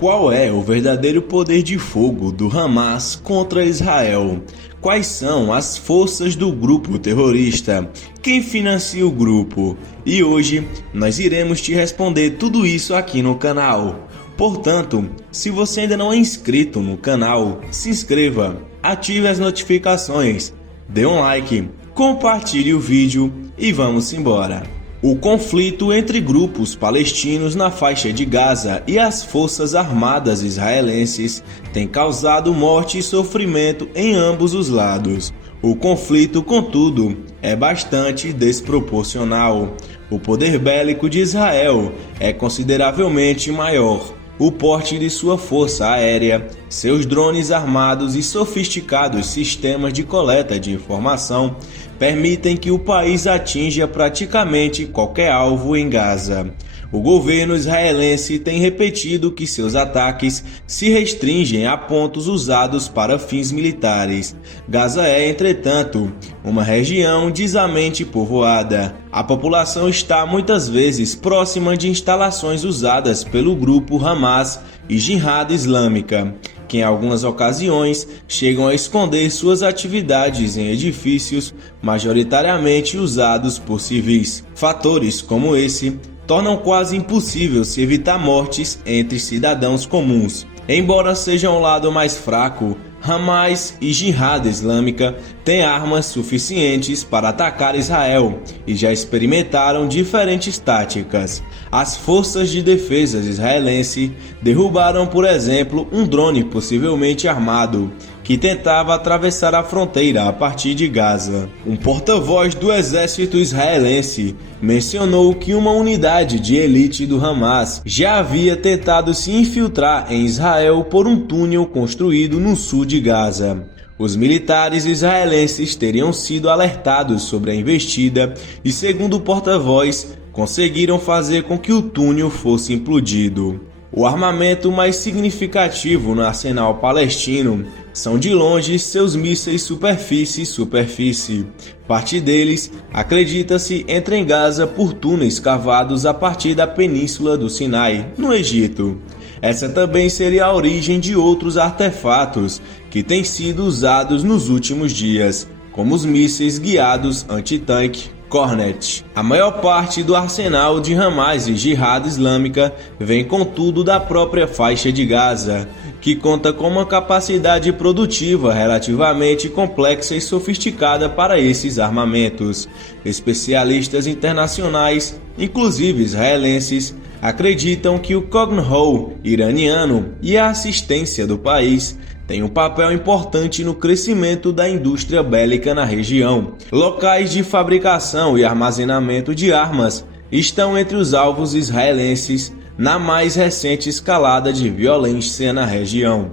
Qual é o verdadeiro poder de fogo do Hamas contra Israel? Quais são as forças do grupo terrorista? Quem financia o grupo? E hoje nós iremos te responder tudo isso aqui no canal. Portanto, se você ainda não é inscrito no canal, se inscreva, ative as notificações, dê um like, compartilhe o vídeo e vamos embora. O conflito entre grupos palestinos na faixa de Gaza e as forças armadas israelenses tem causado morte e sofrimento em ambos os lados. O conflito, contudo, é bastante desproporcional. O poder bélico de Israel é consideravelmente maior. O porte de sua força aérea, seus drones armados e sofisticados sistemas de coleta de informação permitem que o país atinja praticamente qualquer alvo em Gaza. O governo israelense tem repetido que seus ataques se restringem a pontos usados para fins militares. Gaza é, entretanto, uma região densamente povoada. A população está muitas vezes próxima de instalações usadas pelo grupo Hamas e Jihad Islâmica, que em algumas ocasiões chegam a esconder suas atividades em edifícios majoritariamente usados por civis. Fatores como esse tornam quase impossível se evitar mortes entre cidadãos comuns. Embora seja um lado mais fraco, Hamas e Jihad Islâmica têm armas suficientes para atacar Israel e já experimentaram diferentes táticas. As forças de defesa israelense derrubaram, por exemplo, um drone possivelmente armado que tentava atravessar a fronteira a partir de Gaza. Um porta-voz do exército israelense mencionou que uma unidade de elite do Hamas já havia tentado se infiltrar em Israel por um túnel construído no sul de Gaza. Os militares israelenses teriam sido alertados sobre a investida e, segundo o porta-voz, conseguiram fazer com que o túnel fosse implodido. O armamento mais significativo no arsenal palestino são de longe seus mísseis superfície. Parte deles, acredita-se, entra em Gaza por túneis cavados a partir da península do Sinai, no Egito. Essa também seria a origem de outros artefatos que têm sido usados nos últimos dias, como os mísseis guiados antitanque Kornet. A maior parte do arsenal de Hamas e Jihad Islâmica vem, contudo, da própria faixa de Gaza, que conta com uma capacidade produtiva relativamente complexa e sofisticada para esses armamentos. Especialistas internacionais, inclusive israelenses, acreditam que o know-how iraniano e a assistência do país tem um papel importante no crescimento da indústria bélica na região. Locais de fabricação e armazenamento de armas estão entre os alvos israelenses na mais recente escalada de violência na região.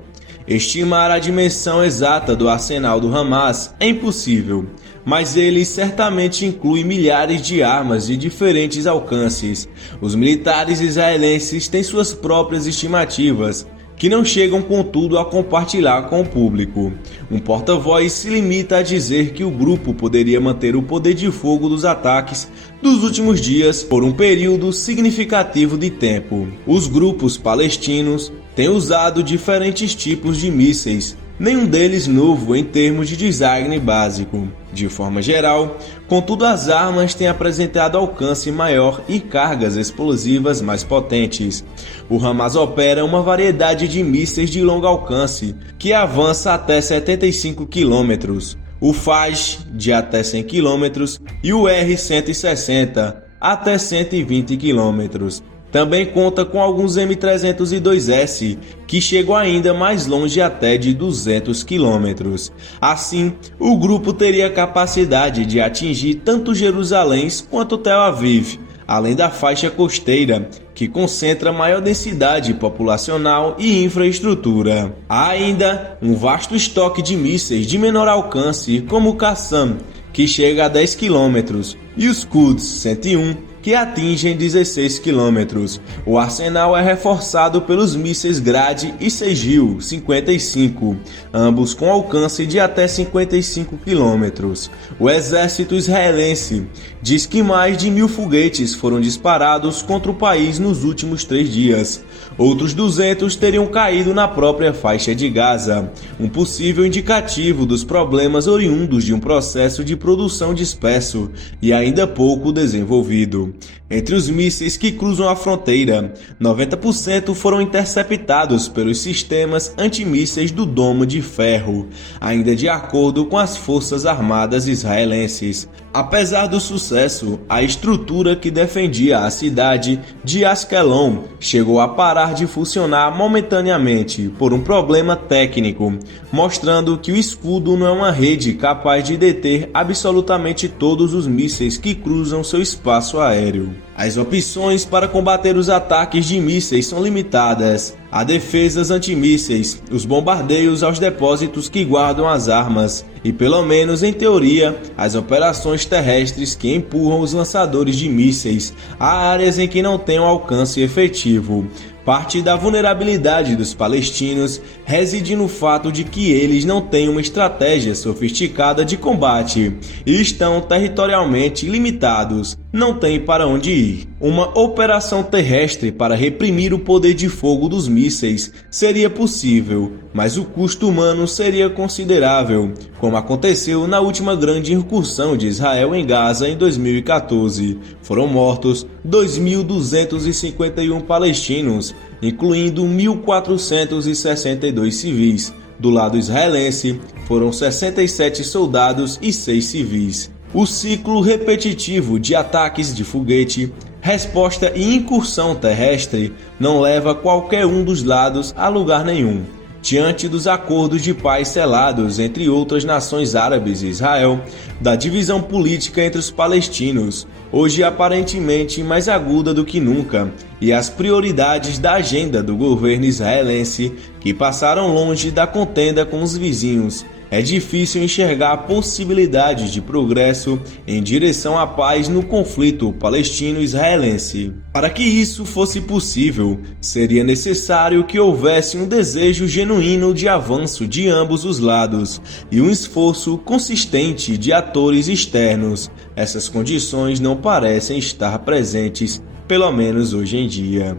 Estimar a dimensão exata do arsenal do Hamas é impossível, mas ele certamente inclui milhares de armas de diferentes alcances. Os militares israelenses têm suas próprias estimativas, que não chegam, contudo, a compartilhar com o público. Um porta-voz se limita a dizer que o grupo poderia manter o poder de fogo dos ataques dos últimos dias por um período significativo de tempo. Os grupos palestinos têm usado diferentes tipos de mísseis, nenhum deles novo em termos de design básico. De forma geral, contudo, as armas têm apresentado alcance maior e cargas explosivas mais potentes. O Hamas opera uma variedade de mísseis de longo alcance, que avança até 75 km, o Faj de até 100 km e o R-160 até 120 km. Também conta com alguns M302S, que chegam ainda mais longe, até de 200 km. Assim, o grupo teria capacidade de atingir tanto Jerusalém quanto Tel Aviv, além da faixa costeira, que concentra maior densidade populacional e infraestrutura. Há ainda um vasto estoque de mísseis de menor alcance, como o Qassam, que chega a 10 km, e os Quds 101, que atingem 16 km. O arsenal é reforçado pelos mísseis Grad e Segil 55, ambos com alcance de até 55 km. O exército israelense diz que mais de 1.000 foguetes foram disparados contra o país nos últimos 3 dias. Outros 200 teriam caído na própria faixa de Gaza, um possível indicativo dos problemas oriundos de um processo de produção disperso e ainda pouco desenvolvido. Entre os mísseis que cruzam a fronteira, 90% foram interceptados pelos sistemas antimísseis do Domo de Ferro, ainda de acordo com as Forças Armadas israelenses. Apesar do sucesso, a estrutura que defendia a cidade de Askelon chegou a parar de funcionar momentaneamente por um problema técnico, mostrando que o escudo não é uma rede capaz de deter absolutamente todos os mísseis que cruzam seu espaço aéreo. As opções para combater os ataques de mísseis são limitadas. Há defesas antimísseis, os bombardeios aos depósitos que guardam as armas e, pelo menos em teoria, as operações terrestres que empurram os lançadores de mísseis a áreas em que não têm um alcance efetivo. Parte da vulnerabilidade dos palestinos reside no fato de que eles não têm uma estratégia sofisticada de combate e estão territorialmente limitados, não têm para onde ir. Uma operação terrestre para reprimir o poder de fogo dos mísseis seria possível, mas o custo humano seria considerável, como aconteceu na última grande incursão de Israel em Gaza em 2014. Foram mortos 2.251 palestinos, incluindo 1.462 civis. Do lado israelense, foram 67 soldados e 6 civis. O ciclo repetitivo de ataques de foguete, resposta e incursão terrestre não leva qualquer um dos lados a lugar nenhum. Diante dos acordos de paz selados entre outras nações árabes e Israel, da divisão política entre os palestinos, hoje aparentemente mais aguda do que nunca, e as prioridades da agenda do governo israelense, que passaram longe da contenda com os vizinhos, é difícil enxergar a possibilidade de progresso em direção à paz no conflito palestino-israelense. Para que isso fosse possível, seria necessário que houvesse um desejo genuíno de avanço de ambos os lados e um esforço consistente de atores externos. Essas condições não parecem estar presentes, pelo menos hoje em dia.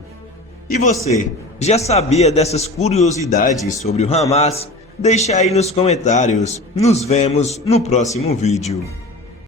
E você, já sabia dessas curiosidades sobre o Hamas? Deixa aí nos comentários. Nos vemos no próximo vídeo.